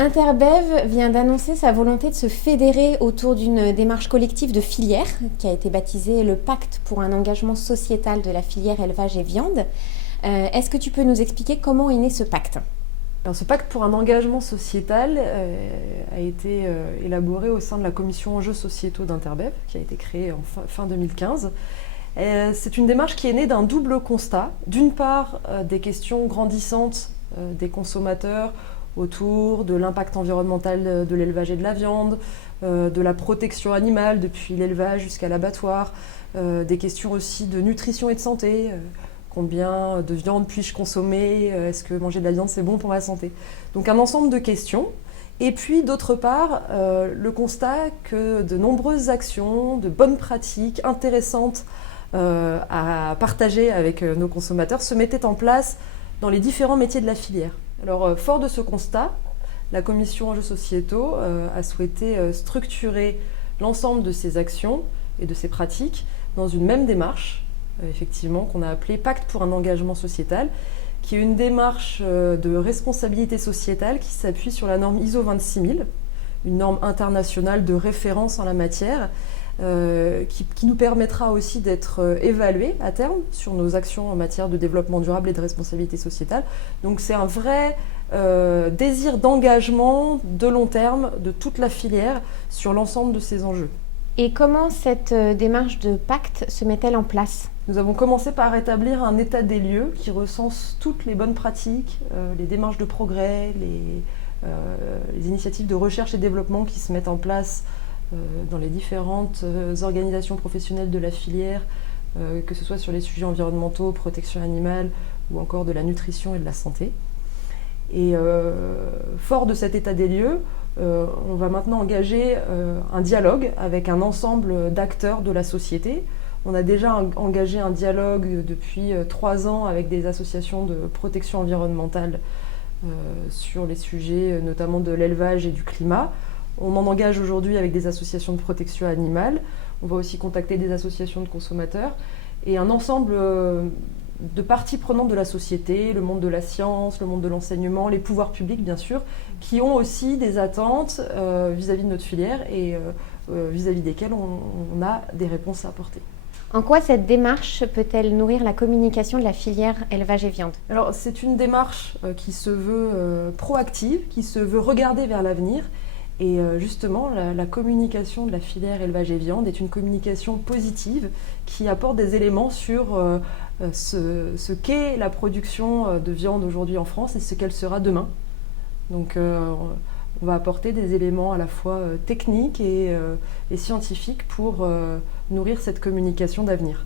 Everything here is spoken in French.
Interbev vient d'annoncer sa volonté de se fédérer autour d'une démarche collective de filière qui a été baptisée le Pacte pour un engagement sociétal de la filière élevage et viande. Est-ce que tu peux nous expliquer comment est né ce pacte ? Alors, ce pacte pour un engagement sociétal a été élaboré au sein de la commission enjeux sociétaux d'Interbev, qui a été créée en fin 2015. C'est une démarche qui est née d'un double constat. D'une part, des questions grandissantes des consommateurs autour de l'impact environnemental de l'élevage et de la viande, de la protection animale depuis l'élevage jusqu'à l'abattoir, des questions aussi de nutrition et de santé. Combien de viande puis-je consommer? Est-ce que manger de la viande c'est bon pour ma santé? Donc un ensemble de questions. Et puis d'autre part, le constat que de nombreuses actions, de bonnes pratiques intéressantes à partager avec nos consommateurs se mettaient en place dans les différents métiers de la filière. Alors, fort de ce constat, la commission enjeux sociétaux a souhaité structurer l'ensemble de ces actions et de ces pratiques dans une même démarche, effectivement, qu'on a appelée Pacte pour un engagement sociétal, qui est une démarche de responsabilité sociétale qui s'appuie sur la norme ISO 26000, une norme internationale de référence en la matière, qui nous permettra aussi d'être évalués à terme sur nos actions en matière de développement durable et de responsabilité sociétale. Donc c'est un vrai désir d'engagement de long terme de toute la filière sur l'ensemble de ces enjeux. Et comment cette démarche de pacte se met-elle en place ? Nous avons commencé par établir un état des lieux qui recense toutes les bonnes pratiques, les démarches de progrès, les initiatives de recherche et développement qui se mettent en place dans les différentes organisations professionnelles de la filière, que ce soit sur les sujets environnementaux, protection animale ou encore de la nutrition et de la santé. Et fort de cet état des lieux, on va maintenant engager un dialogue avec un ensemble d'acteurs de la société. On a déjà engagé un dialogue depuis 3 ans avec des associations de protection environnementale sur les sujets notamment de l'élevage et du climat. On en engage aujourd'hui avec des associations de protection animale. On va aussi contacter des associations de consommateurs et un ensemble de parties prenantes de la société, le monde de la science, le monde de l'enseignement, les pouvoirs publics bien sûr, qui ont aussi des attentes vis-à-vis de notre filière et vis-à-vis desquelles on a des réponses à apporter. En quoi cette démarche peut-elle nourrir la communication de la filière élevage et viande ? Alors c'est une démarche qui se veut proactive, qui se veut regarder vers l'avenir. Et justement, la communication de la filière élevage et viande est une communication positive qui apporte des éléments sur ce qu'est la production de viande aujourd'hui en France et ce qu'elle sera demain. Donc on va apporter des éléments à la fois techniques et scientifiques pour nourrir cette communication d'avenir.